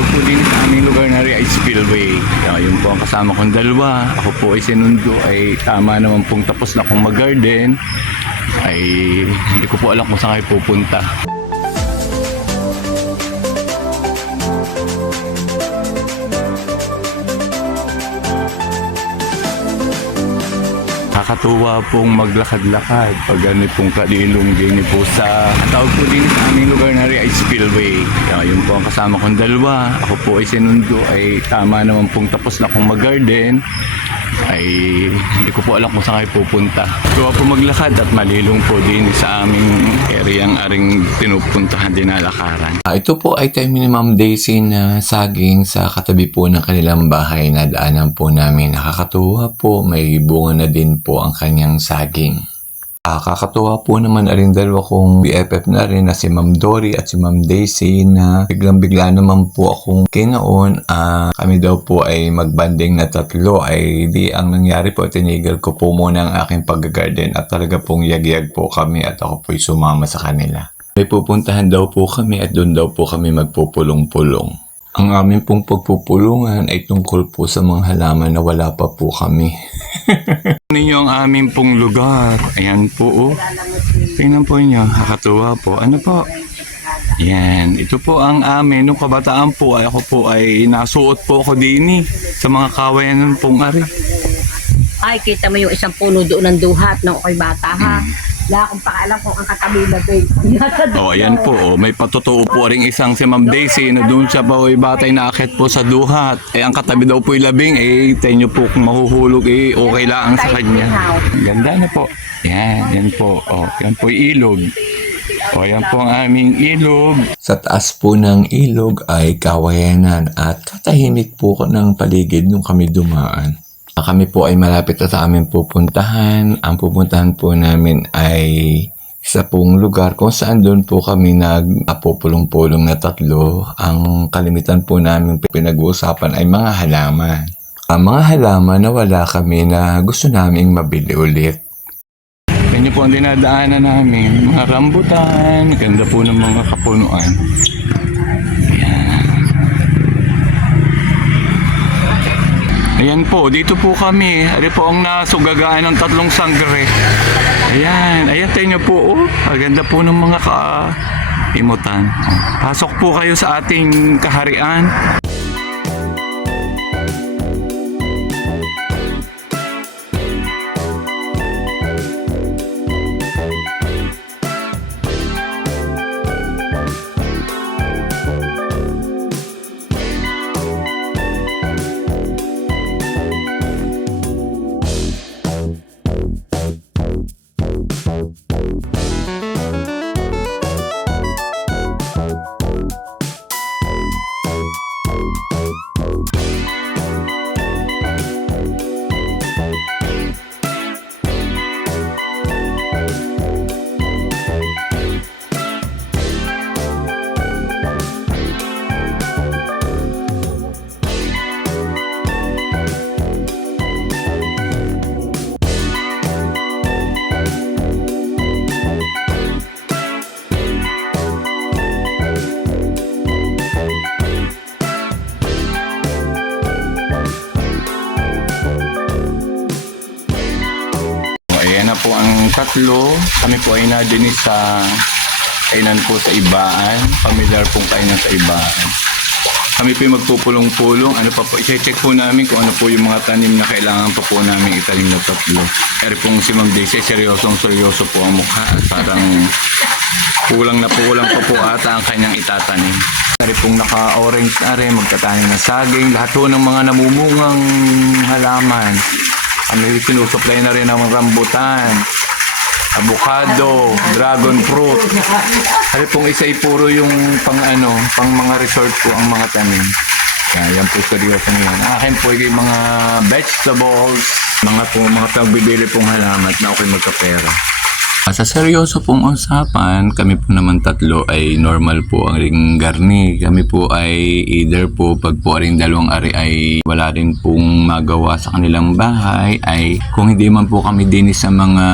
tawag po din sa aming lugar na rin ay spillway. Yun po ang kasama kong dalawa. Ako po ay sinundo ay tama naman pong tapos na akong mag-garden. Ay hindi ko po alam kung saan kayo pupunta. Nakakatuwa pong maglakad-lakad pag ano pong kadilong din po sa tawag po din sa aming lugar na rin ay spillway. Yun po ang kasama kong dalawa. Ako po ay sinundo ay tama naman pong tapos na akong mag-garden. Ay hindi ko po alam kung saan kayo pupunta. Tuwa po maglakad at malilong po din sa aming area ang aring pinupuntahan dinalakaran. Ito po ay kami ni Ma'am Daisy na saging sa katabi po ng kanilang bahay na daanan po namin. Nakakatuwa po, may bunga na din po ang kanyang saging. Kakatuwa po naman rin dalawa kong BFF na rin na si Ma'am Dory at si Ma'am Daisy na biglang-bigla naman po akong kinaon. Kami daw po ay magbanding na tatlo ay di ang nangyari po tinigil ko po muna ang aking pag-garden at talaga pong yag-yag po kami at ako po'y sumama sa kanila. May pupuntahan daw po kami at doon daw po kami magpupulong-pulong. Ang aming pong pagpupulungan ay tungkol po sa mga halaman na wala pa po kami. Ninyo ang aming pong lugar. Ayan po oh. Tingnan po niyo, kakatuwa po. Ano po? Yan, ito po ang amin. Nung kabataan po ay ako po ay nasuot po ako din sa mga kawayan ng pong ari. Ay, kita mo yung isang puno doon ng duhat nung ako'y bata ha. Wala akong pakialam kung ang katabi na doon. Oh, ayan po. Oh. May patotoo po ring isang si Ma'am Daisy na doon siya po ay batay na akit po sa duhat. Eh, ang katabi daw po labing. Eh, tayo nyo po kung mahuhulog eh, okay lang sa kanya. Ganda na po. Yan po. Oh, yan po ilog. O, yan po ang aming ilog. Sa taas po ng ilog ay kawayanan at katahimik po ng paligid nung kami dumaan. Kami po ay malapit na sa aming pupuntahan. Ang pupuntahan po namin ay isa pong lugar kung saan doon po kami nagpupulong-pulong na tatlo. Ang kalimitan po namin pinag-uusapan ay mga halaman. Ang mga halaman na wala kami na gusto naming mabili ulit. Yan po ang dinadaanan namin. Mga rambutan. Ganda po ng mga kapunuan. Ayan po, dito po kami. Ari po ang nasugagaan ng tatlong sangre. Ayan, tayo nyo po. Oh, ganda po ng mga kaimutan. Pasok po kayo sa ating kaharian. Ayan na po ang tatlo. Kami po ay nadinis sa kainan po sa ibaan. Familiar pong kainan sa ibaan. Kami po yung magpupulong-pulong. Ano pa po, i-check po namin kung ano po yung mga tanim na kailangan pa po namin itanim na tatlo. Kaya pong si Ma'am Daisy, seryoso po ang mukha. Parang kulang pa po ata ang kanyang itatanim. Kaya pong naka-orange na rin, magtatanim na saging. Lahat po ng mga namumungang halaman. Kami sinusupply na rin ng rambutan, avocado, dragon fruit. Kasi pong isa ay puro yung pang mga resort po ang mga tanim. Kaya yan po seryoso na yan. Akin po yung mga vegetables, mga pagbibili pong halaman na ako'y magkapera. Sa seryoso pong usapan, kami po naman tatlo ay normal po ang ring garni. Kami po ay either po pag po ring dalawang ari ay wala rin pong magawa sa kanilang bahay, ay kung hindi man po kami din sa mga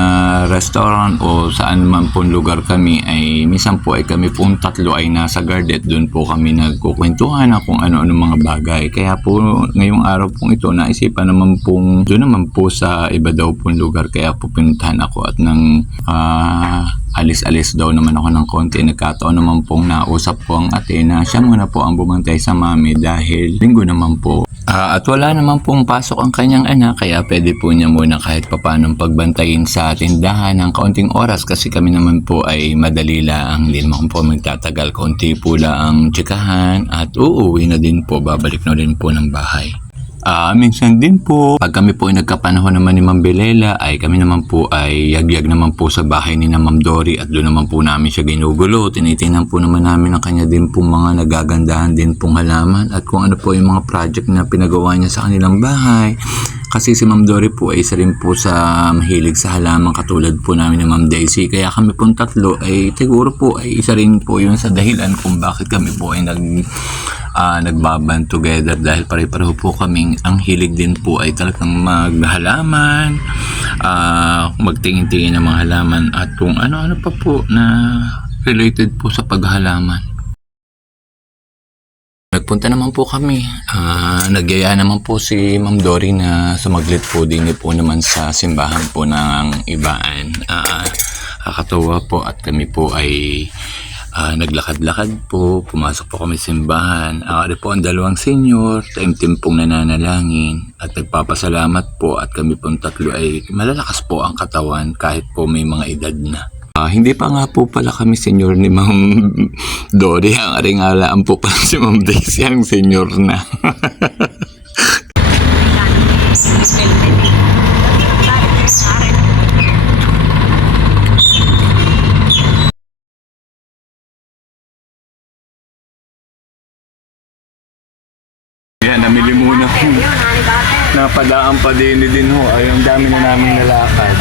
restaurant o saan man pong lugar kami, ay minsan po ay kami pong tatlo ay nasa gardet. Doon po kami nagkukwentuhan na kung ano-ano mga bagay. Kaya po ngayong araw pong ito, naisipan naman pong doon naman po sa iba daw pong lugar. Kaya po pinuntahan ako at nang alis-alis daw naman ako ng konti. Nagkataon naman pong nausap po ang ate na siya muna po ang bumantay sa mami dahil linggo naman po. At wala naman pong pasok ang kanyang anak, kaya pwede po niya muna kahit papanong pagbantayin sa tindahan ng kaunting oras kasi kami naman po ay madali lang, hindi naman po magtatagal, kaunti po lang ang tsikahan at uuwi na din po, babalik na din po ng bahay. Minsan din po, pag kami po ay nagkapanahon naman ni Ma'am Belela, ay kami naman po ay yagyag naman po sa bahay ni na Ma'am Dory at doon naman po namin siya ginugulo. Tinitingnan po naman namin ang kanya din pong mga nagagandahan din pong halaman at kung ano po yung mga project na pinagawa niya sa kanilang bahay. Kasi si Ma'am Dory po ay isa rin po sa mahilig sa halaman katulad po namin ni Ma'am Daisy. Kaya kami pong tatlo ay siguro po ay isa rin po yun sa dahilan kung bakit kami po ay nagbaband together dahil pare-pareho po kaming ang hilig din po ay talagang maghalaman, magtingin-tingin ng mga halaman at kung ano-ano pa po na related po sa paghalaman. Nagpunta naman po kami. Nagyaya naman po si Ma'am Dory na sumaglit po din po naman sa simbahan po ng Ibaan. Kakatuwa po at kami po ay naglakad-lakad po, pumasok po kami simbahan. Ari po ang dalawang senior, taimtim pong nananalangin at nagpapasalamat po at kami pong tatlo ay malalakas po ang katawan kahit po may mga edad na. Hindi pa nga po pala kami senior ni Ma'am Dory, ang aring-alaan po pala si Ma'am Daisy ang senior na. Yan, namili muna po. Napadaan pa din ho. Ay, ang dami na namin nalakad.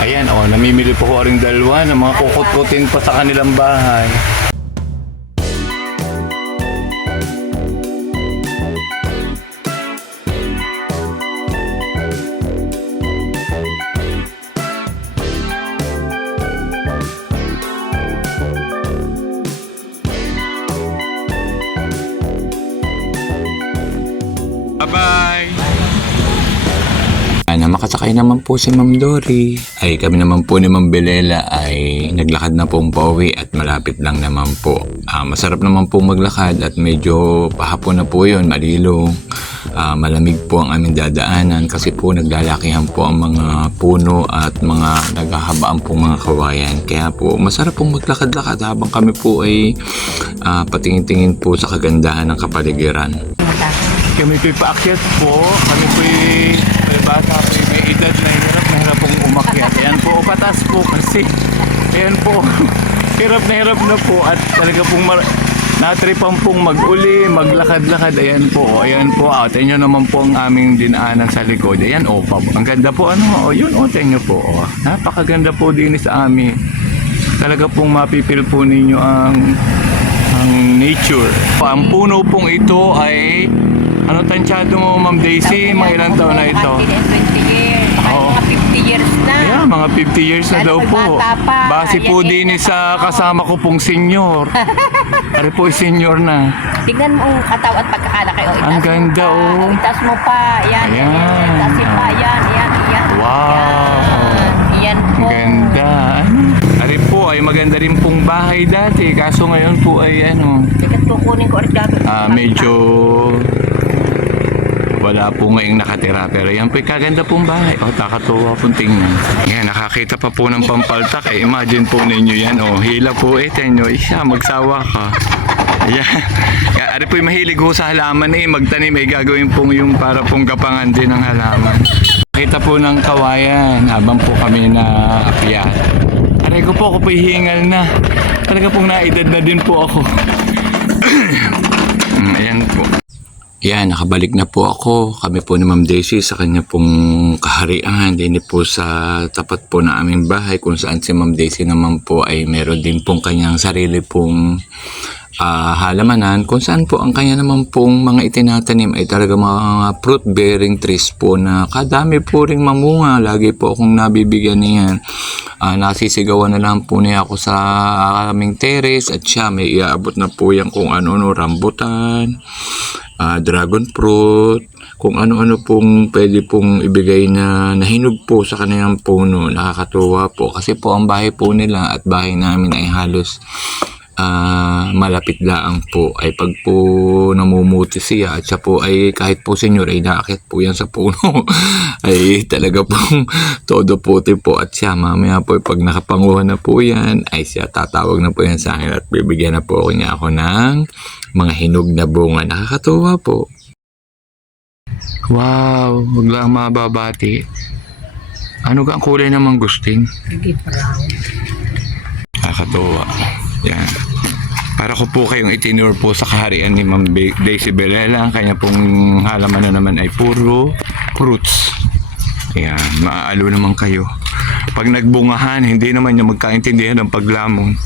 Ayan, namimili po ko rin dalawa ng mga kukut-kutin pa sa kanilang bahay. Bye-bye! Na makasakay naman po si Ma'am Dory, ay kami naman po ni Ma'am Belela ay naglakad na pong pauwi at malapit lang naman po. Masarap naman po maglakad at medyo pahapon na po yun, malilong. Malamig po ang aming dadaanan kasi po naglalakihan po ang mga puno at mga naghahabaan po mga kawayan. Kaya po masarap pong maglakad-lakad habang kami po ay patingin-tingin po sa kagandahan ng kapaligiran. Kami po'y paakyat po. Kami po'y bata po'y may edad na hirap pong umakyat. Ayan po, patas po kasi. Ayan po, hirap na po at talaga pong natripan pong mag-uli, maglakad-lakad. Ayan po, tingnan nyo naman po ang aming dinaanan sa likod. Ayan ang ganda po yun tingnan nyo po. Napakaganda po din sa amin. Talaga pong mapipil po ninyo ang nature. Ang puno pong ito ay tansyado mo, Ma'am Daisy? Mga ilang taon na ito? 20 years. Mga 50 years na. Yeah, mga 50 years na daw po. Base po din sa kasama ko pong senior. Ari po senior na. Tignan mo ang kataw at pagkakalaki. Ang ganda Itas mo pa. Yan. Itas mo pa. Yan. Wow. Yan po. Ang ganda. Ari po ay maganda rin pong bahay dati. Kaso ngayon po ay Tikat po kunin ko ulit dati. medyo wala po ngayong nakatira pero yan po kaganda pong bahay. Kakatuwa pong tingnan. Yan, nakakita pa po ng pampaltak. Imagine po ninyo yan. Hila po tenyo. Magsawa ka. Yan. Ari po mahilig ho sa halaman magtanim gagawin pong yung para pong gapangan din ng halaman. Nakita po ng kawayan habang po kami na akyat. Aray ko po, ako po'y hingal na. Talaga pong naedad na din po ako. Ayan po. Yan, nakabalik na po ako. Kami po ni Ma'am Daisy sa kanya pong kaharian. Din po sa tapat po ng aming bahay kung saan si Ma'am Daisy naman po ay meron din pong kanyang sarili pong halamanan. Kung saan po ang kanya naman pong mga itinatanim ay talaga mga fruit bearing trees po na kadami po ring mamunga. Lagi po akong nabibigyan niyan. Nasisigawan na lang po niya ako sa aming terrace at siya may iaabot na po yan kung ano-ano, rambutan, dragon fruit, kung ano-ano pong pwede pong ibigay na nahinog po sa kanilang puno. Nakakatuwa po kasi po ang bahay po nila at bahay namin ay halos malapit lang po. Ay pag po namumuti siya at siya po ay kahit po senyor ay nakakit po yan sa puno ay talaga pong todo puti po at siya mamaya po pag nakapanguha na po yan ay siya tatawag na po yan sa akin at bibigyan na po niya ako ng mga hinog na bunga. Nakakatuwa po. Wow, wag lang mababati. Ano ka ang kulay ng mangustin? Sige, brown. Nakakatuwa. Yan. Para ko po kayong itinur po sa kaharian ni Ma'am Daisy Belela. Ang kanya pong halaman na naman ay puro fruits. Yan, maaalo naman kayo. Pag nagbungahan, hindi naman niya magkaintindihan ng paglamon.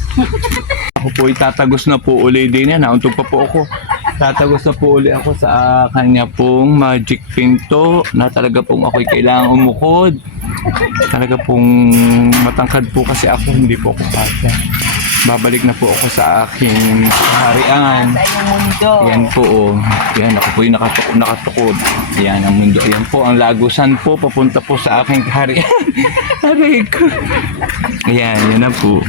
Ako po itatagos na po uli din yan. Nauntog pa po ako. Tatagos na po uli ako sa kanya pong magic pinto na talaga pong ako'y kailangang umukod. Talaga pong matangkad po kasi ako, hindi po ako kasya. Babalik na po ako sa aking harian. Sa iyong mundo. Yan po, oh. Yan, ako po yung nakatukod. Yan ang mundo. Yan po, ang lagusan po, papunta po sa aking harian. Aray ko. Yan, yun na po.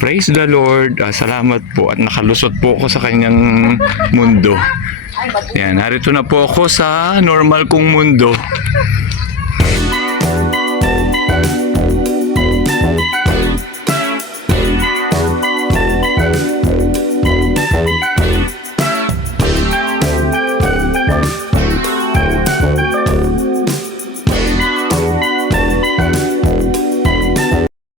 Praise the Lord. Salamat po at nakalusot po ako sa kanyang mundo. Yan, narito na po ako sa normal kong mundo.